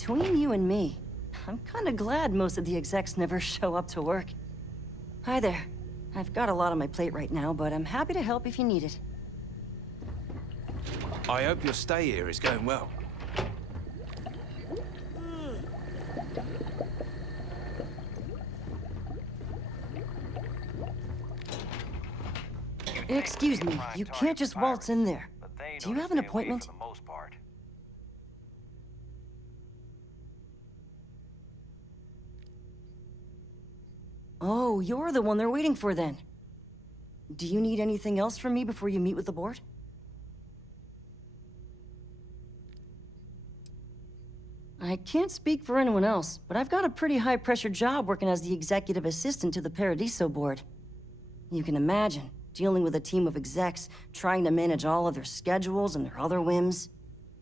Between you and me, I'm kinda glad most of the execs never show up to work. Hi there. I've got a lot on my plate right now, but I'm happy to help if you need it. I hope your stay here is going well. Excuse me, you can't just waltz in there. Do you have an appointment? Oh, you're the one they're waiting for then. Do you need anything else from me before you meet with the board? I can't speak for anyone else, but I've got a pretty high-pressure job working as the executive assistant to the Paradiso board. You can imagine, dealing with a team of execs, trying to manage all of their schedules and their other whims.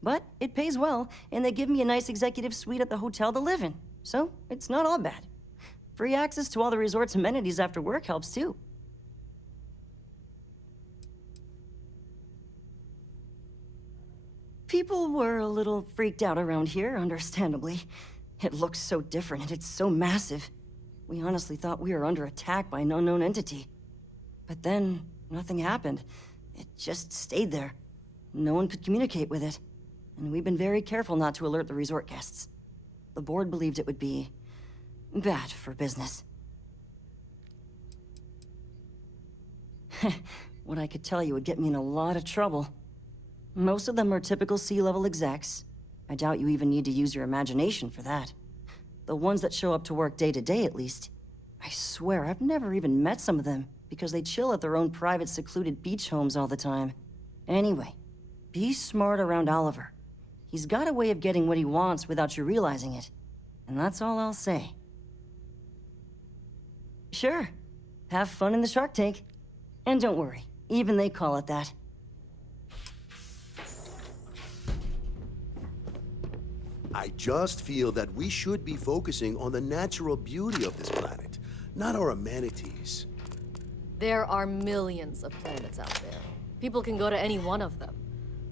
But it pays well, and they give me a nice executive suite at the hotel to live in, so it's not all bad. Free access to all the resort's amenities after work helps too. People were a little freaked out around here, understandably. It looks so different and it's so massive. We honestly thought we were under attack by an unknown entity. But then, nothing happened. It just stayed there. No one could communicate with it. And we've been very careful not to alert the resort guests. The board believed it would be bad for business. What I could tell you would get me in a lot of trouble. Most of them are typical C-level execs. I doubt you even need to use your imagination for that. The ones that show up to work day to day, at least. I swear, I've never even met some of them, because they chill at their own private, secluded beach homes all the time. Anyway, be smart around Oliver. He's got a way of getting what he wants without you realizing it. And that's all I'll say. Sure. Have fun in the shark tank. And don't worry, even they call it that. I just feel that we should be focusing on the natural beauty of this planet, not our amenities. There are millions of planets out there. People can go to any one of them.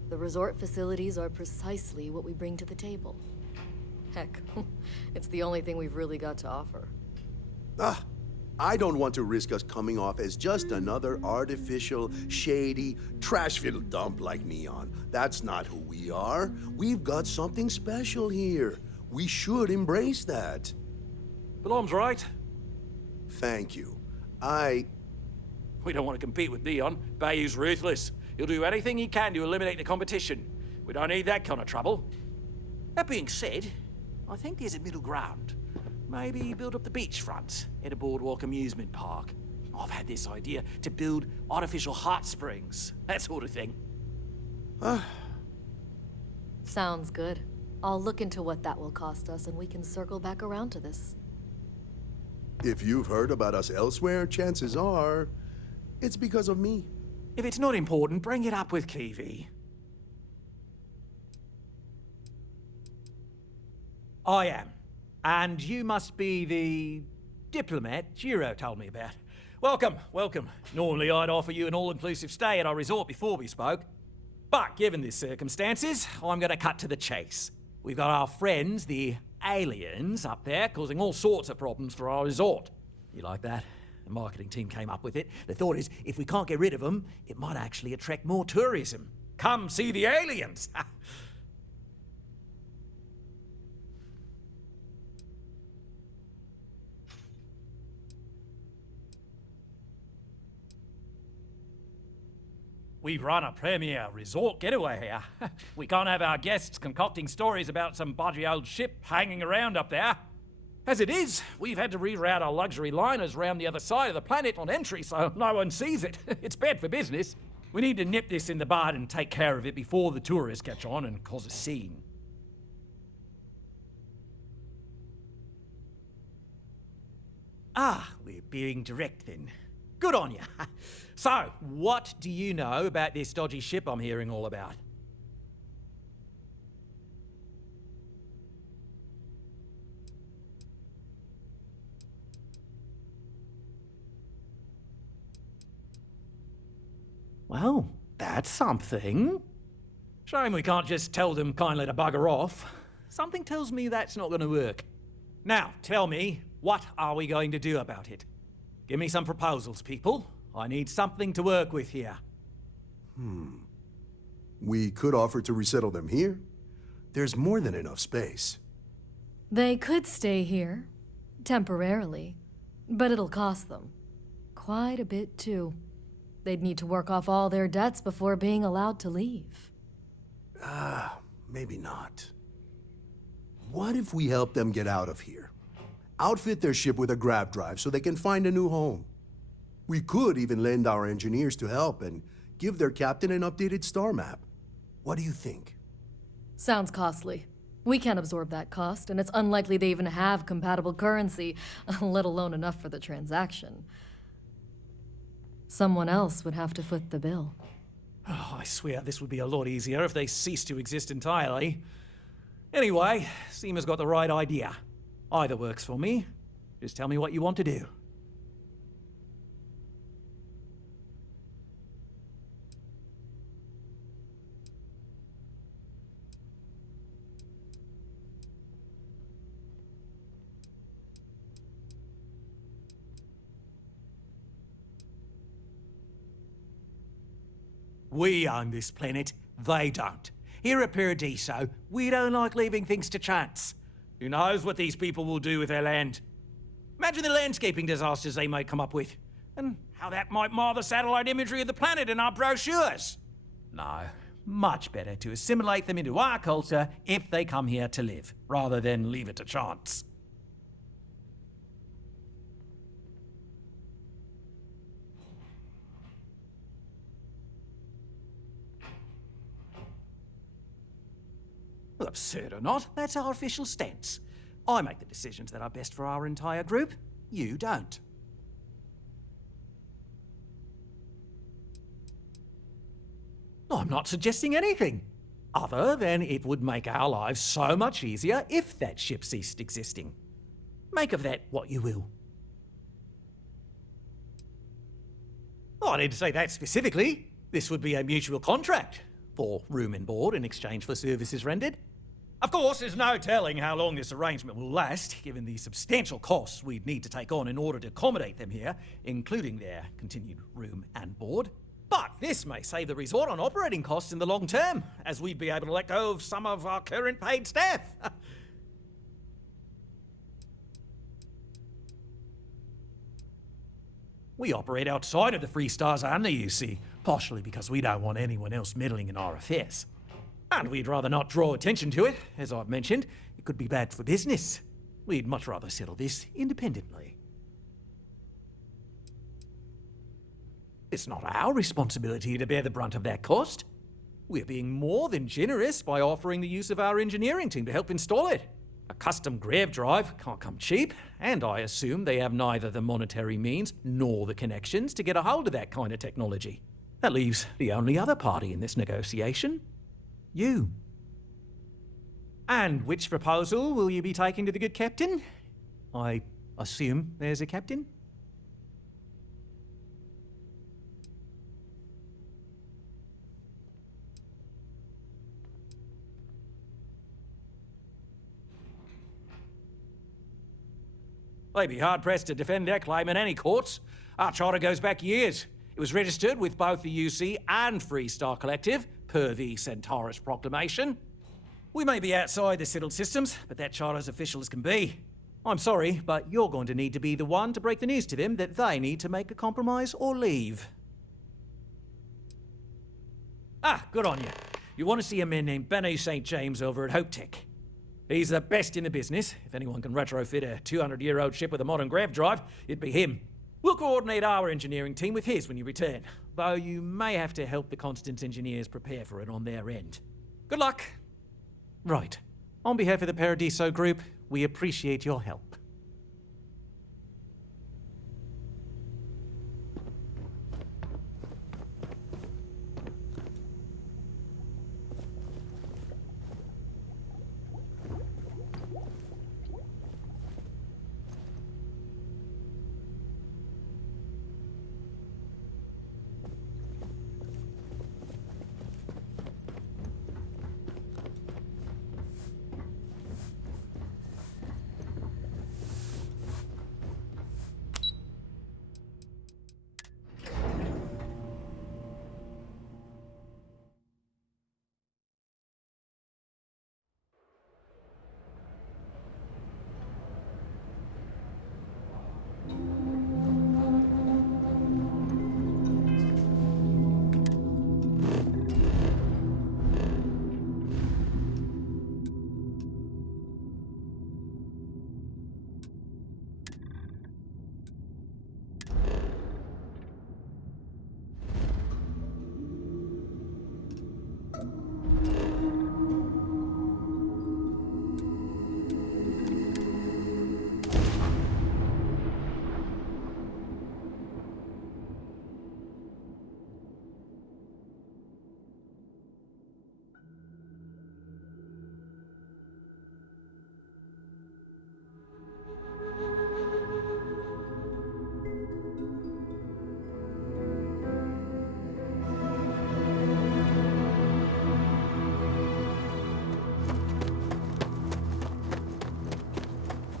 The resort facilities are precisely what we bring to the table. Heck, it's the only thing we've really got to offer. I don't want to risk us coming off as just another artificial, shady, trash-filled dump like Neon. That's not who we are. We've got something special here. We should embrace that. Belom's right. Thank you. We don't want to compete with Neon. Bayou's ruthless. He'll do anything he can to eliminate the competition. We don't need that kind of trouble. That being said, I think there's a middle ground. Maybe build up the beachfront at a boardwalk amusement park. I've had this idea to build artificial hot springs, that sort of thing. Sounds good. I'll look into what that will cost us and we can circle back around to this. If you've heard about us elsewhere, chances are it's because of me. If it's not important, bring it up with Kiwi. I am. And you must be the diplomat Jiro told me about. Welcome, welcome. Normally I'd offer you an all-inclusive stay at our resort before we spoke. But given the circumstances, I'm going to cut to the chase. We've got our friends, the aliens, up there causing all sorts of problems for our resort. You like that? The marketing team came up with it. The thought is, if we can't get rid of them, it might actually attract more tourism. Come see the aliens! We run a premier resort getaway here. We can't have our guests concocting stories about some bodgy old ship hanging around up there. As it is, we've had to reroute our luxury liners round the other side of the planet on entry so no one sees it. It's bad for business. We need to nip this in the bud and take care of it before the tourists catch on and cause a scene. Ah, we're being direct then. Good on you. So, what do you know about this dodgy ship I'm hearing all about? Well, that's something. Shame we can't just tell them kindly to bugger off. something tells me that's not going to work. Now, tell me, what are we going to do about it? Give me some proposals, people. I need something to work with here. We could offer to resettle them here. There's more than enough space. They could stay here, temporarily, but it'll cost them. Quite a bit, too. They'd need to work off all their debts before being allowed to leave. Maybe not. What if we help them get out of here? Outfit their ship with a grav drive so they can find a new home. We could even lend our engineers to help and give their captain an updated star map. What do you think? Sounds costly. We can't absorb that cost, and it's unlikely they even have compatible currency, let alone enough for the transaction. Someone else would have to foot the bill. Oh, I swear this would be a lot easier if they ceased to exist entirely. Anyway, Seema's got the right idea. Either works for me. Just tell me what you want to do. We own this planet, they don't. Here at Paradiso, we don't like leaving things to chance. Who knows what these people will do with their land? Imagine the landscaping disasters they might come up with, and how that might mar the satellite imagery of the planet in our brochures. No, much better to assimilate them into our culture if they come here to live, rather than leave it to chance. Well, absurd or not, that's our official stance. I make the decisions that are best for our entire group. You don't. I'm not suggesting anything, other than it would make our lives so much easier if that ship ceased existing. Make of that what you will. Oh, I didn't say that specifically. This would be a mutual contract for room and board in exchange for services rendered. Of course, there's no telling how long this arrangement will last, given the substantial costs we'd need to take on in order to accommodate them here, including their continued room and board. But this may save the resort on operating costs in the long term, as we'd be able to let go of some of our current paid staff. We operate outside of the Free Stars only, you see, partially because we don't want anyone else meddling in our affairs. And we'd rather not draw attention to it. As I've mentioned, it could be bad for business. We'd much rather settle this independently. It's not our responsibility to bear the brunt of that cost. We're being more than generous by offering the use of our engineering team to help install it. A custom grav drive can't come cheap, and I assume they have neither the monetary means nor the connections to get a hold of that kind of technology. That leaves the only other party in this negotiation. You. And which proposal will you be taking to the good captain? I assume there's a captain? They'd be hard-pressed to defend their claim in any courts. Our charter goes back years. It was registered with both the UC and Free Star Collective, per the Centaurus Proclamation. We may be outside the settled systems, but that charter's official as can be. I'm sorry, but you're going to need to be the one to break the news to them that they need to make a compromise or leave. Ah, good on you. You want to see a man named Benny St. James over at Hope Tech. He's the best in the business. If anyone can retrofit a 200-year-old ship with a modern grav drive, it'd be him. We'll coordinate our engineering team with his when you return, though you may have to help the Constance engineers prepare for it on their end. Good luck. Right. On behalf of the Paradiso group, we appreciate your help.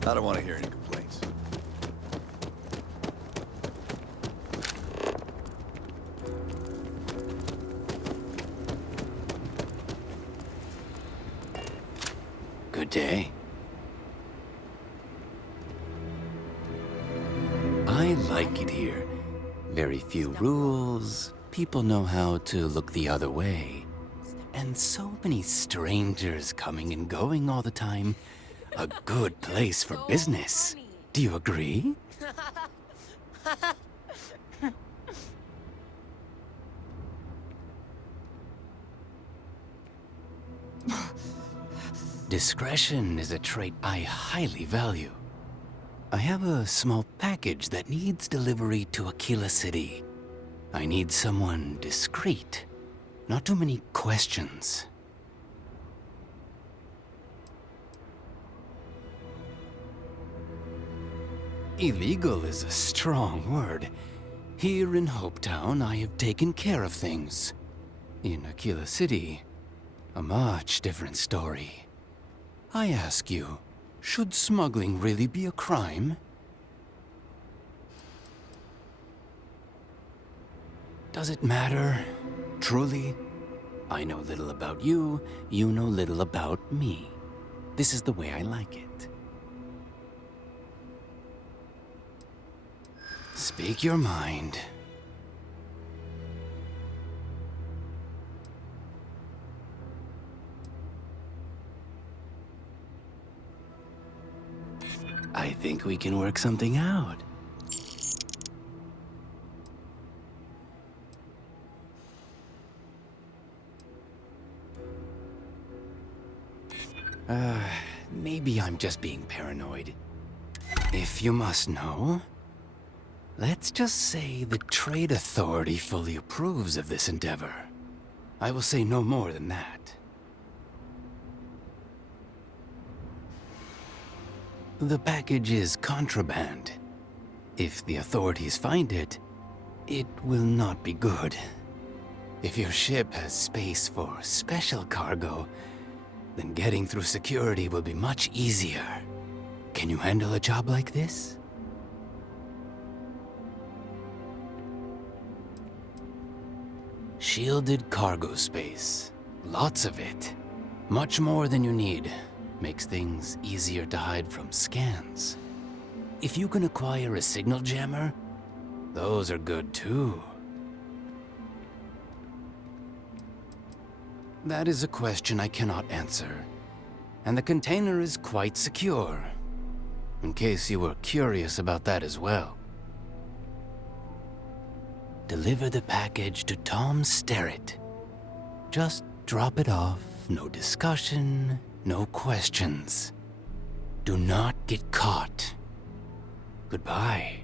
I don't want to hear any complaints. Good day. I like it here. Very few rules. People know how to look the other way. And so many strangers coming and going all the time. A good place for business. Do you agree? Discretion is a trait I highly value. I have a small package that needs delivery to Aquila City. I need someone discreet. Not too many questions. Illegal is a strong word. Here in Hopetown, I have taken care of things. In Aquila City, a much different story. I ask you, should smuggling really be a crime? Does it matter? Truly? I know little about you, you know little about me. This is the way I like it. Speak your mind. I think we can work something out. Maybe I'm just being paranoid. If you must know, let's just say the Trade Authority fully approves of this endeavor. I will say no more than that. The package is contraband. If the authorities find it, it will not be good. If your ship has space for special cargo, then getting through security will be much easier. Can you handle a job like this? Shielded cargo space. Lots of it. Much more than you need. Makes things easier to hide from scans. If you can acquire a signal jammer, those are good too. That is a question I cannot answer. And the container is quite secure. In case you were curious about that as well. Deliver the package to Tom Sterrett. Just drop it off, no discussion, no questions. Do not get caught. Goodbye.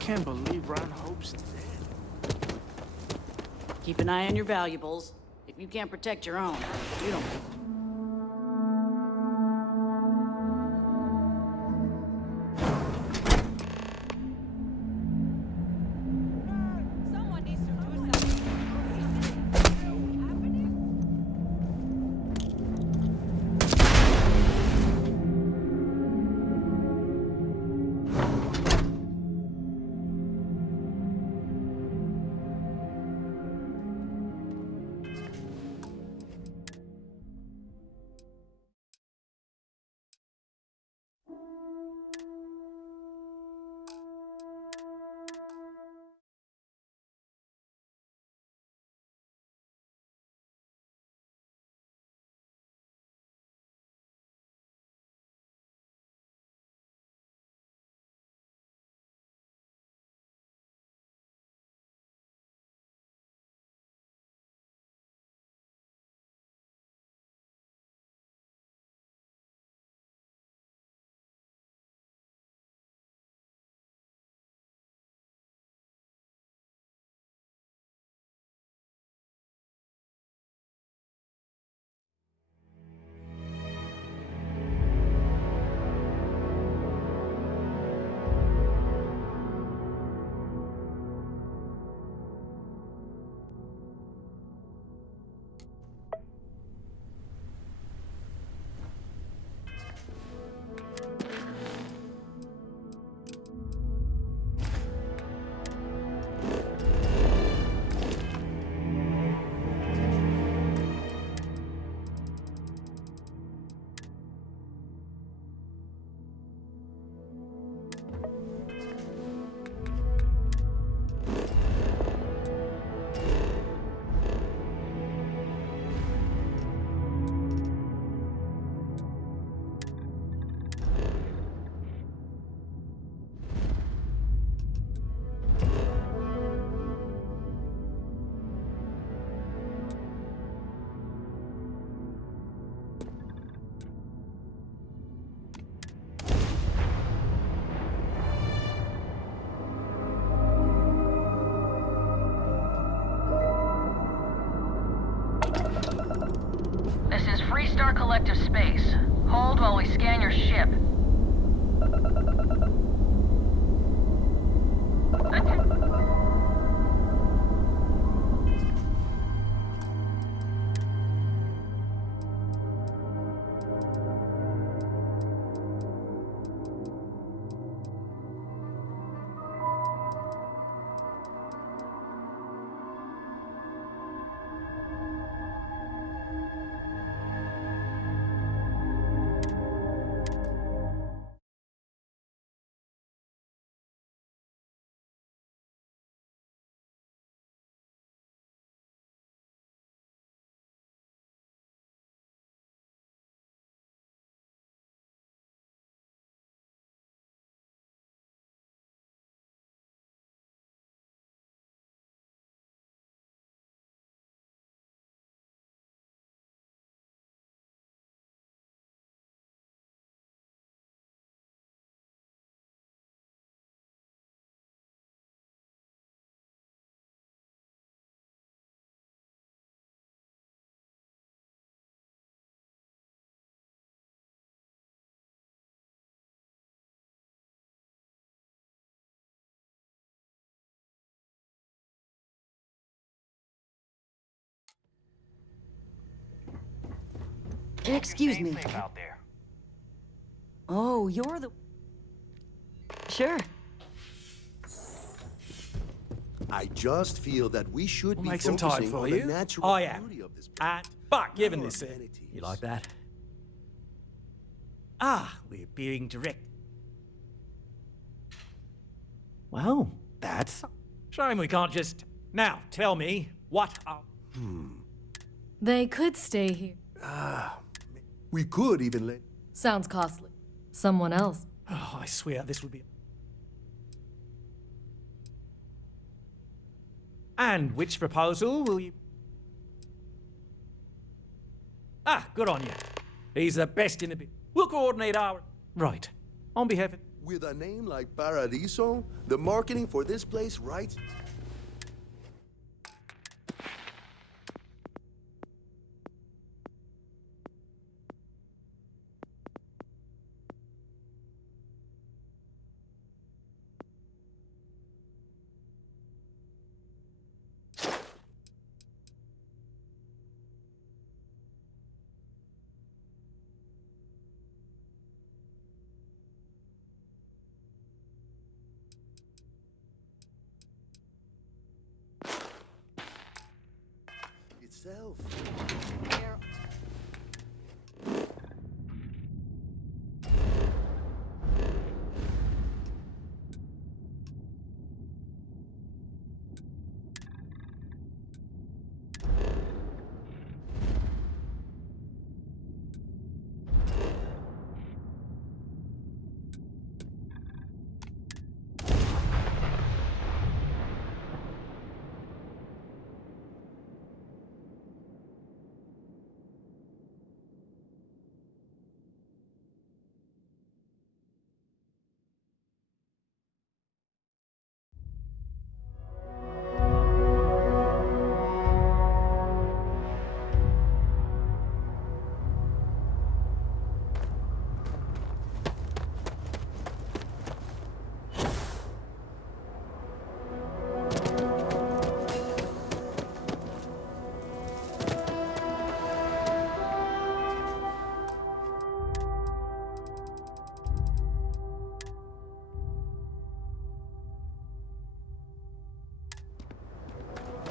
Can't believe Ron Hope's dead. Keep an eye on your valuables. If you can't protect your own, you don't. Someone needs to do something. Happening? Star Collective space. Hold while we scan your ship. Excuse me. Out there. Oh, you're the... Sure. I just feel that we should be Make some time focusing for on you. the natural I am. beauty of this But given Our this, amenities. you like that? Ah, we're being direct. Well, that's shame we can't just. Now, tell me what are. They could stay here. We could even let... Sounds costly. Someone else. Oh, I swear this would be. And which proposal will you? Ah, good on you. He's the best in the bit. We'll coordinate our. Right. On behalf of. With a name like Paradiso, the marketing for this place, right? Itself.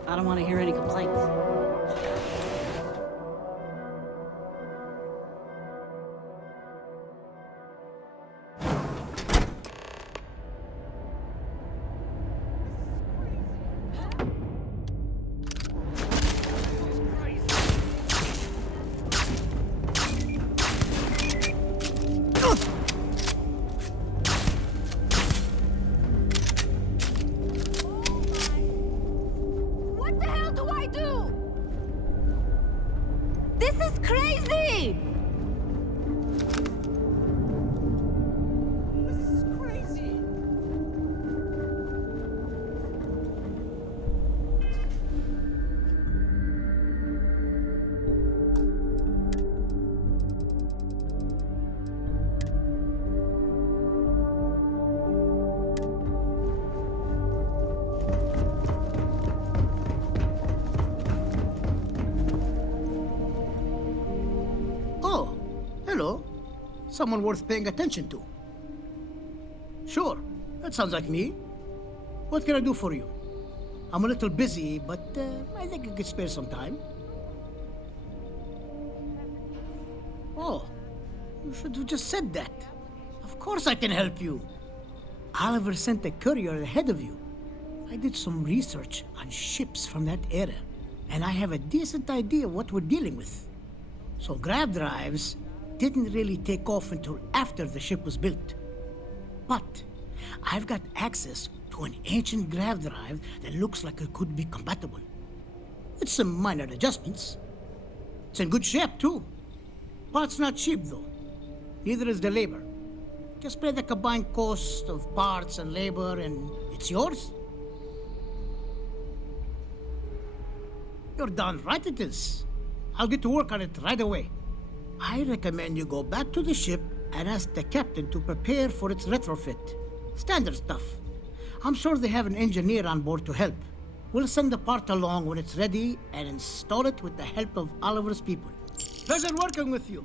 I don't want to hear any complaints. What the hell do I do? This is crazy! This is crazy! Someone worth paying attention to. Sure, that sounds like me. What can I do for you? I'm a little busy, but I think I could spare some time. Oh, you should have just said that. Of course I can help you. Oliver sent a courier ahead of you. I did some research on ships from that era, and I have a decent idea what we're dealing with. So grav drives didn't really take off until after the ship was built. But I've got access to an ancient grav drive that looks like it could be compatible. With some minor adjustments. It's in good shape, too. Parts not cheap, though. Neither is the labor. Just pay the combined cost of parts and labor, and it's yours. You're darn right it is. I'll get to work on it right away. I recommend you go back to the ship and ask the captain to prepare for its retrofit. Standard stuff. I'm sure they have an engineer on board to help. We'll send the part along when it's ready and install it with the help of Oliver's people. Pleasure working with you.